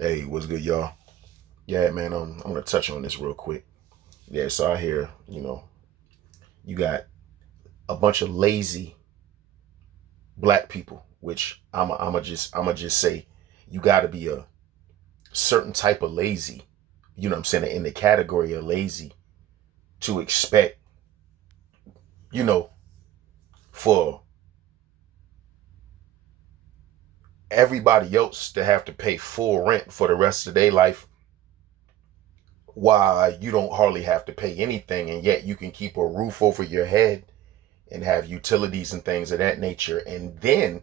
Hey, what's good, y'all? Yeah, man, I'm gonna touch on this real quick. Yeah, so I hear, you got a bunch of lazy black people, which I'm just say you got to be a certain type of lazy. You know what I'm saying? In the category of lazy to expect, you know, for everybody else to have to pay full rent for the rest of their life, while you don't hardly have to pay anything, and yet you can keep a roof over your head and have utilities and things of that nature, and then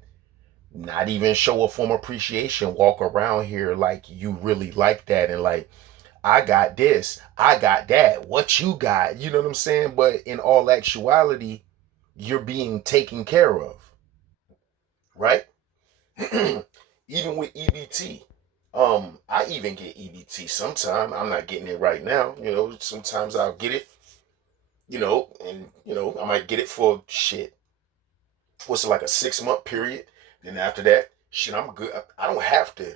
not even show a form of appreciation, walk around here like you really like that, and like, I got this, I got that, what you got, you know what I'm saying? But in all actuality, you're being taken care of, right? Even with EBT, I even get EBT sometime. I'm not getting it right now, sometimes I'll get it, and I might get it for shit, what's it, like a 6 month period. Then after that, shit, I'm good. I don't have to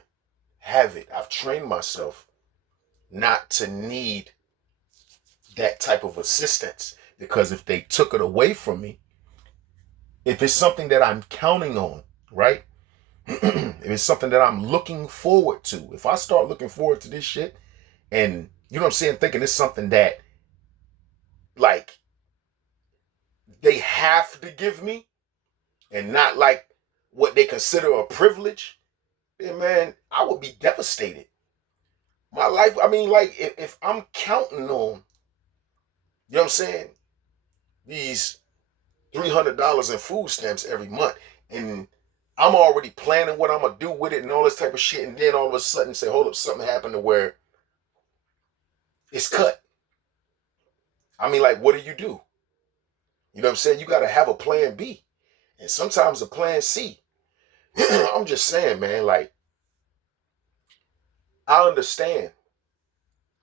have it. I've trained myself not to need that type of assistance, because if they took it away from me, if it's something that I'm counting on, right? If it's something that I'm looking forward to, if I start looking forward to this shit, and you know what I'm saying, thinking it's something that, like, they have to give me and not like what they consider a privilege, then man, I would be devastated. My life, I mean, like, if I'm counting on, you know what I'm saying, these $300 in food stamps every month, and I'm already planning what I'm gonna do with it and all this type of shit, and then all of a sudden say, hold up, something happened to where it's cut. I mean, like, what do? You know what I'm saying? You gotta have a plan B, and sometimes a plan C. I'm just saying, man, like, I understand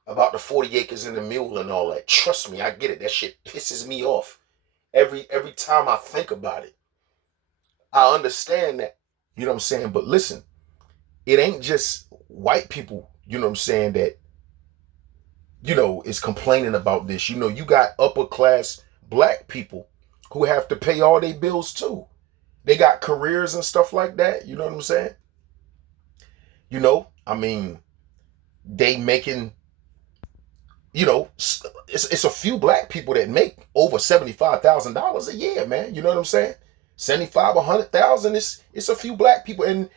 about the 40 acres and the mule and all that. Trust me, I get it. That shit pisses me off every time I think about it. I understand that. You know what I'm saying? But listen, it ain't just white people, you know what I'm saying, that, is complaining about this. You got upper class black people who have to pay all their bills too. They got careers and stuff like that. You know what I'm saying? I mean, they making, it's a few black people that make over $75,000 a year, man. You know what I'm saying? 75, 100,000. It's a few black people, and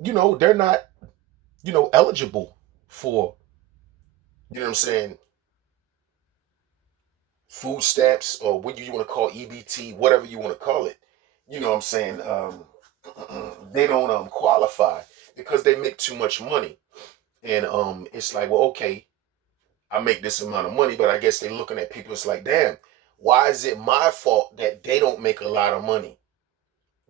they're not, eligible for, you know what I'm saying, food stamps, or what you want to call EBT, whatever you want to call it. You know what I'm saying? They don't qualify because they make too much money, and it's like, well, okay, I make this amount of money, but I guess they're looking at people. It's like, damn, why is it my fault that they don't make a lot of money?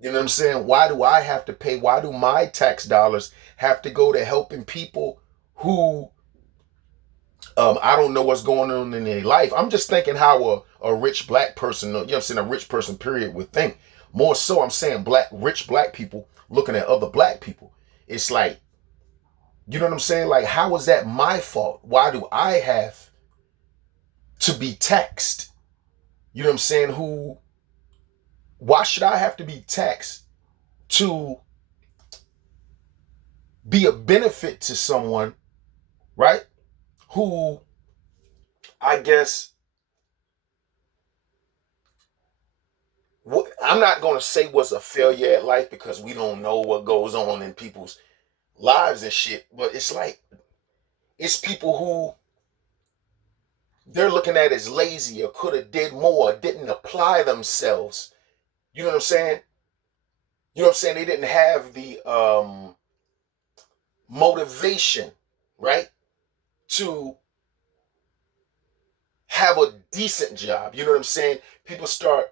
You know what I'm saying? Why do I have to pay? Why do my tax dollars have to go to helping people who, I don't know what's going on in their life? I'm just thinking how a rich black person, you know what I'm saying, a rich person, period, would think. More so, I'm saying rich black people looking at other black people. It's like, you know what I'm saying? Like, how is that my fault? Why do I have to be taxed? You know what I'm saying? Why should I have to be taxed to be a benefit to someone, right? Who, I guess, I'm not going to say was a failure at life, because we don't know what goes on in people's lives and shit. But it's like, it's people who they're looking at as lazy, or could have did more, didn't apply themselves. You know what I'm saying? You know what I'm saying? They didn't have the motivation, right, to have a decent job. You know what I'm saying? People start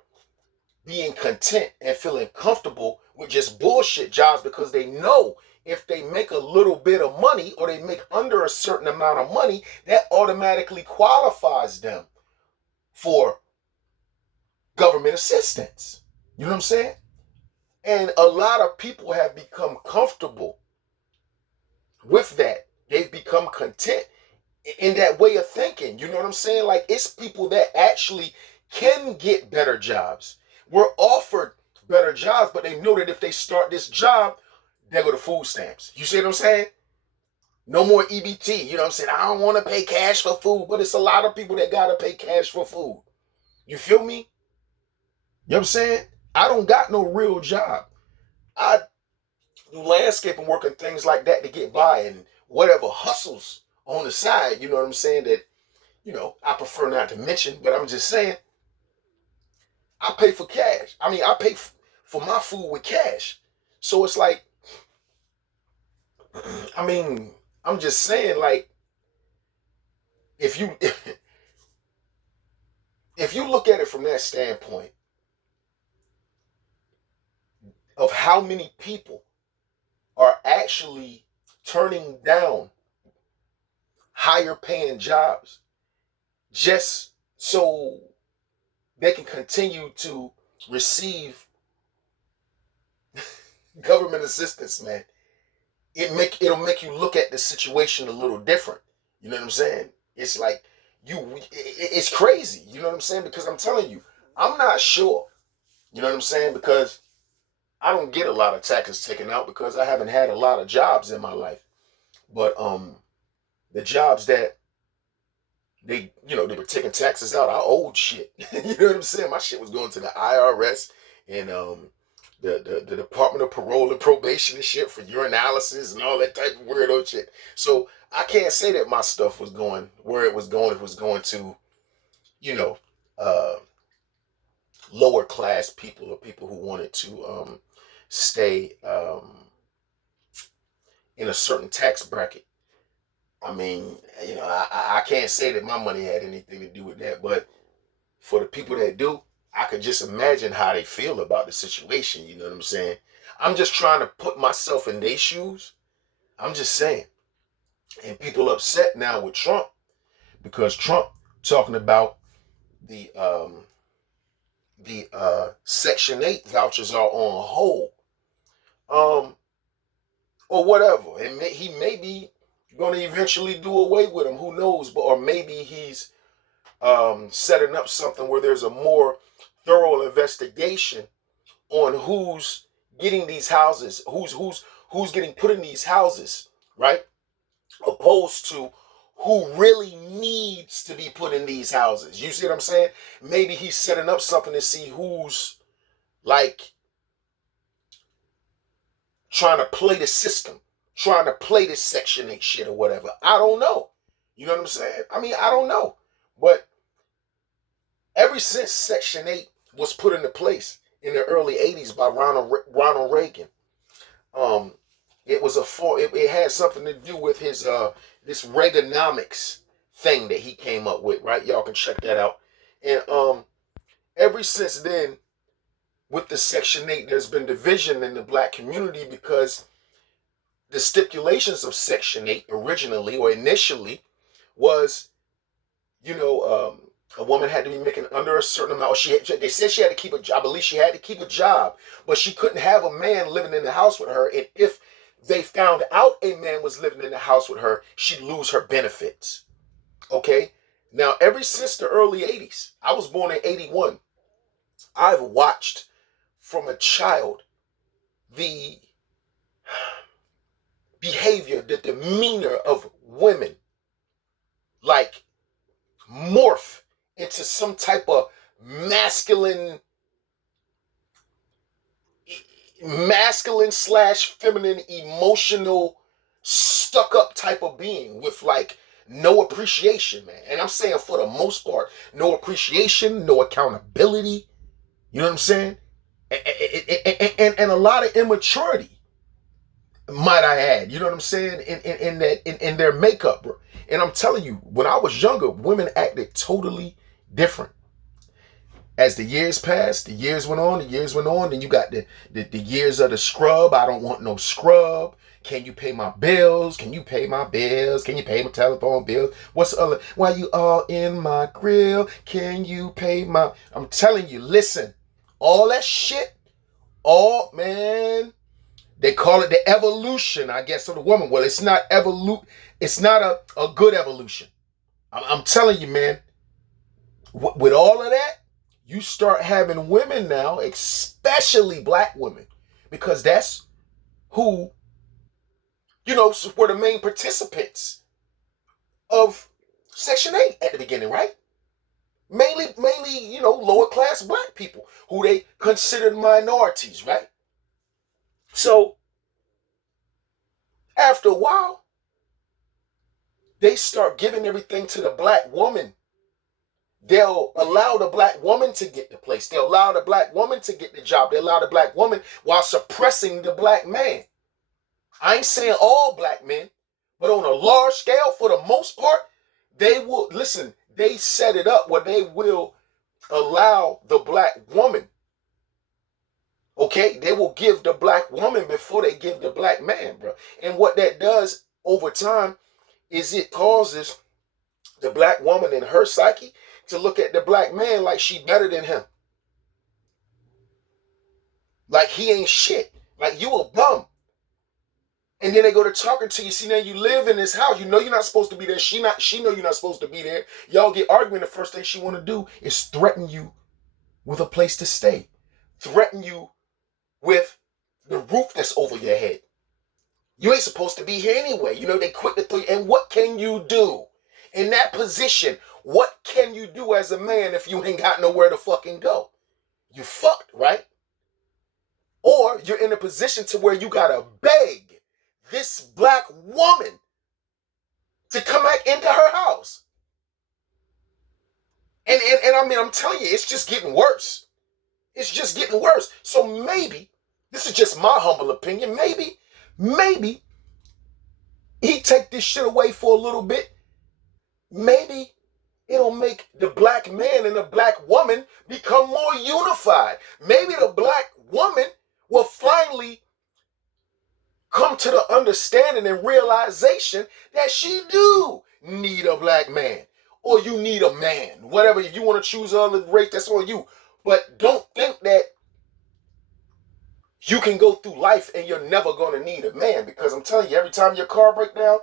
being content and feeling comfortable with just bullshit jobs, because they know if they make a little bit of money, or they make under a certain amount of money, that automatically qualifies them for government assistance. You know what I'm saying? And a lot of people have become comfortable with that. content in that way of thinking. You know what I'm saying? Like, it's people that actually can get better jobs. We're offered better jobs, but they know that if they start this job, they go to food stamps. You see what I'm saying? No more EBT. You know what I'm saying? I don't want to pay cash for food, but it's a lot of people that got to pay cash for food. You feel me? You know what I'm saying? I don't got no real job. I do landscaping work and things like that to get by and whatever hustles on the side. You know what I'm saying? That, I prefer not to mention, but I'm just saying, I pay for cash. I mean, I pay for my food with cash. So it's like, I mean, I'm just saying, like, if you if you look at it from that standpoint of how many people are actually turning down higher paying jobs just so they can continue to receive government assistance, man, it'll make you look at the situation a little different. You know what I'm saying? It's like it's crazy. You know what I'm saying? Because I'm telling you, I'm not sure. You know what I'm saying? Because I don't get a lot of taxes taken out because I haven't had a lot of jobs in my life. But the jobs that they were taking taxes out, I owed shit. You know what I'm saying? My shit was going to the IRS and the Department of Parole and Probation and shit for urinalysis and all that type of weirdo shit. So I can't say that my stuff was going where it was going. It was going to, you know, uh, lower class people or people who wanted to stay in a certain tax bracket. I mean, I can't say that my money had anything to do with that, but for the people that do, I could just imagine how they feel about the situation. You know what I'm saying? I'm just trying to put myself in their shoes. I'm just saying. And people upset now with Trump because Trump talking about the Section 8 vouchers are on hold. Or whatever. And he may be going to eventually do away with them. Who knows? But or maybe he's setting up something where there's a more thorough investigation on who's getting these houses, who's getting put in these houses, right? Opposed to who really needs to be put in these houses. You see what I'm saying? Maybe he's setting up something to see who's like trying to play the system, trying to play this Section 8 shit or whatever. I don't know. You know what I'm saying? I mean, I don't know. But ever since Section 8 was put into place in the early 80s by Ronald Reagan, it was it had something to do with his this Reaganomics thing that he came up with, right? Y'all can check that out. And ever since then, with the Section 8, there's been division in the black community because the stipulations of Section 8 originally or initially was, a woman had to be making under a certain amount. They said she had to keep a job. I believe she had to keep a job, but she couldn't have a man living in the house with her. And if they found out a man was living in the house with her, she'd lose her benefits. Okay? Now, ever since the early 80s, I was born in 81, I've watched from a child the behavior, the demeanor of women like morph into some type of masculine slash feminine emotional stuck up type of being with like no appreciation, man. And I'm saying for the most part, no appreciation, no accountability. You know what I'm saying? And a lot of immaturity, might I add. You know what I'm saying? In their makeup, bro. And I'm telling you, when I was younger, women acted totally different. As the years passed, the years went on, then you got the years of the scrub. I don't want no scrub. Can you pay my bills? Can you pay my bills? Can you pay my telephone bills? What's the other? Why you all in my grill? Can you pay my... I'm telling you, listen, all that shit, man, They call it the evolution, I guess, of the woman. Well, it's not it's not a good evolution. I'm telling you, man, with all of that, you start having women now, especially black women, because that's who, were the main participants of Section 8 at the beginning, right? Mainly, lower class black people who they considered minorities, right? So after a while, they start giving everything to the black woman. They'll allow the black woman to get the place. They'll allow the black woman to get the job. They allow the black woman while suppressing the black man. I ain't saying all black men, but on a large scale, for the most part, they will, listen, they set it up where they will allow the black woman, okay? They will give the black woman before they give the black man, bro. And what that does over time is it causes the black woman in her psyche to look at the black man like she better than him. Like he ain't shit. Like you a bum. And then they go to talking to you. See, now you live in this house. You know you're not supposed to be there. She know you're not supposed to be there. Y'all get arguing. The first thing she want to do is threaten you with a place to stay. Threaten you with the roof that's over your head. You ain't supposed to be here anyway. They quick to throw you. And what can you do? In that position, what can you do as a man if you ain't got nowhere to fucking go? You fucked, right? Or you're in a position to where you gotta beg this black woman to come back into her house. And I mean, I'm telling you, it's just getting worse. It's just getting worse. So maybe, this is just my humble opinion, maybe he take this shit away for a little bit. Maybe it'll make the black man and the black woman become more unified. Maybe the black woman will finally come to the understanding and realization that she do need a black man, or you need a man. Whatever, if you want to choose other race, that's on you. But don't think that you can go through life and you're never going to need a man, because I'm telling you, every time your car breaks down,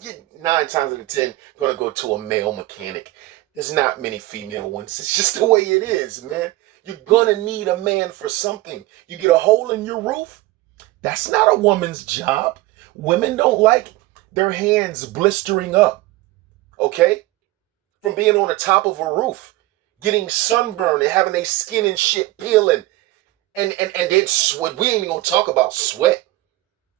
you're 9 times out of 10 going to go to a male mechanic. There's not many female ones. It's just the way it is, man. You're going to need a man for something. You get a hole in your roof, that's not a woman's job. Women don't like their hands blistering up, okay? From being on the top of a roof, getting sunburned and having their skin and shit peeling. And then sweat. We ain't even gonna talk about sweat.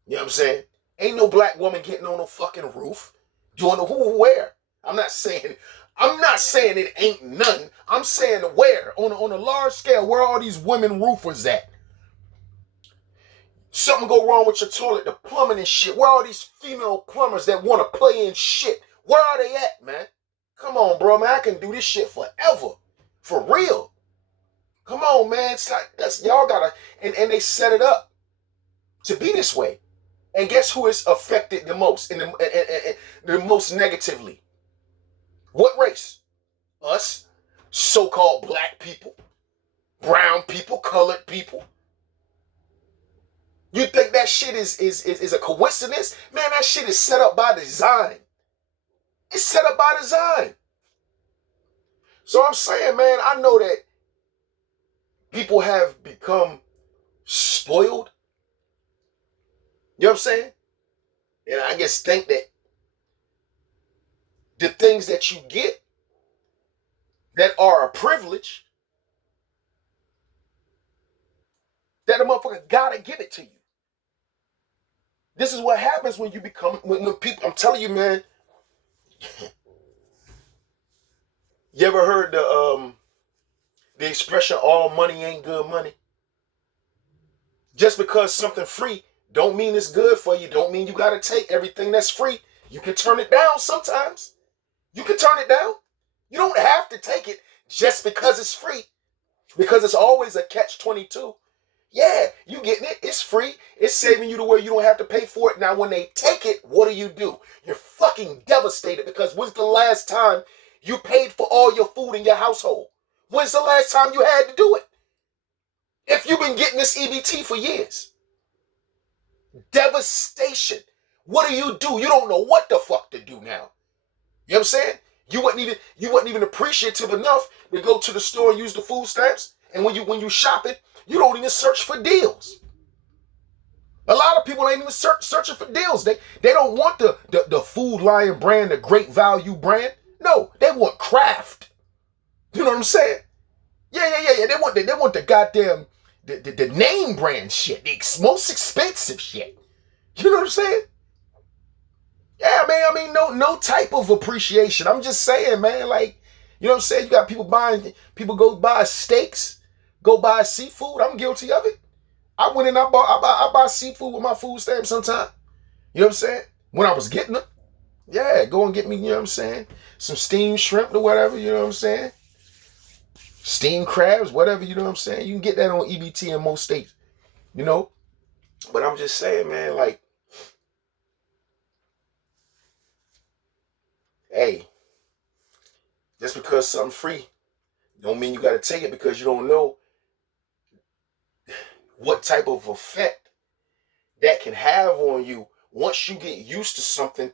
You know what I'm saying? Ain't no black woman getting on no fucking roof doing the where. I'm not saying it ain't none. I'm saying where. On a large scale, where are all these women roofers at? Something go wrong with your toilet, the plumbing and shit. Where are these female plumbers that want to play in shit? Where are they at, man? Come on, bro, man. I can do this shit forever. For real. Come on, man. It's like, y'all gotta, and they set it up to be this way. And guess who is affected the most and the most negatively? What race? Us, so-called black people, brown people, colored people. You think that shit is a coincidence? Man, that shit is set up by design. It's set up by design. So I'm saying, man, I know that people have become spoiled. You know what I'm saying? And I just think that the things that you get that are a privilege, that a motherfucker gotta give it to you. This is what happens when you become, when people, I'm telling you, man. You ever heard the expression, all money ain't good money? Just because something free don't mean it's good for you. Don't mean you gotta take everything that's free. You can turn it down sometimes. You can turn it down. You don't have to take it just because it's free. Because it's always a catch-22. Yeah, you getting it. It's free. It's saving you to where you don't have to pay for it. Now, when they take it, what do? You're fucking devastated, because when's the last time you paid for all your food in your household? When's the last time you had to do it? If you've been getting this EBT for years. Devastation. What do? You don't know what the fuck to do now. You know what I'm saying? You wasn't even appreciative enough to go to the store and use the food stamps. And when you shopping, you don't even search for deals. A lot of people ain't even searching for deals. They don't want the Food Lion brand, the Great Value brand. No, they want Kraft. You know what I'm saying? Yeah. They want the goddamn the name brand shit, the most expensive shit. You know what I'm saying? Yeah, man. I mean, no type of appreciation. I'm just saying, man. Like, you know what I'm saying? You got people go buy steaks, go buy seafood. I'm guilty of it. I went and I buy seafood with my food stamp sometime. You know what I'm saying? When I was getting them. Yeah, go and get me, you know what I'm saying? Some steamed shrimp or whatever, you know what I'm saying? Steamed crabs, whatever, you know what I'm saying? You can get that on EBT in most states, you know? But I'm just saying, man, like, hey, just because something free don't mean you got to take it, because you don't know what type of effect that can have on you once you get used to something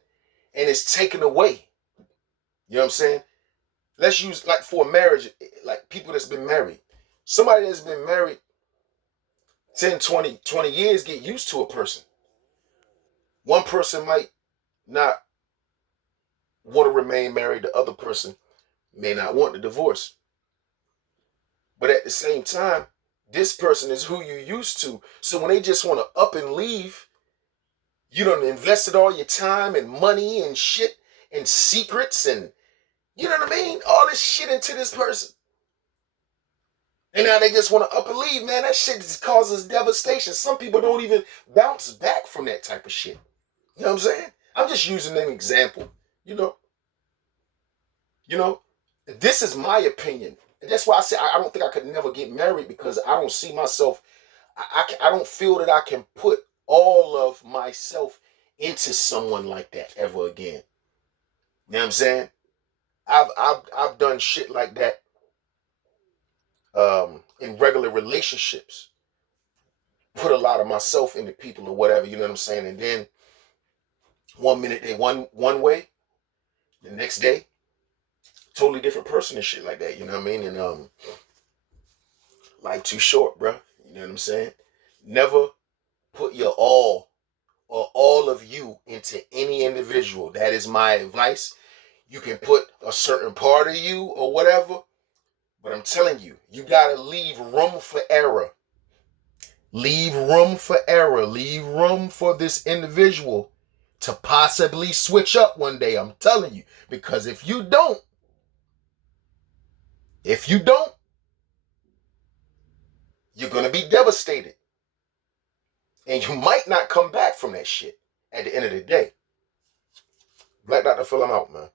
and it's taken away. You know what I'm saying? Let's use, like, for a marriage, like people that's been married. Somebody that's been married 10, 20 years get used to a person. One person might not want to remain married. The other person may not want the divorce. But at the same time, this person is who you used to. So when they just want to up and leave, you done invested all your time and money and shit and secrets and, you know what I mean? All this shit into this person. And now they just want to up and leave, man. That shit just causes devastation. Some people don't even bounce back from that type of shit. You know what I'm saying? I'm just using an example. You know, this is my opinion. And that's why I say I don't think I could never get married, because I don't see myself. I don't feel that I can put all of myself into someone like that ever again. You know what I'm saying? I've done shit like that in regular relationships. Put a lot of myself into people or whatever. You know what I'm saying? And then one minute they one way, the next day totally different person and shit like that. You know what I mean? And life too short, bro. You know what I'm saying? Never put your all or all of you into any individual. That is my advice. You can put a certain part of you or whatever, but I'm telling you, you gotta leave room for error. Leave room for error. Leave room for this individual to possibly switch up one day. I'm telling you, because if you don't, you're gonna be devastated. And you might not come back from that shit at the end of the day. Black Dr. Phil, I'm out, man.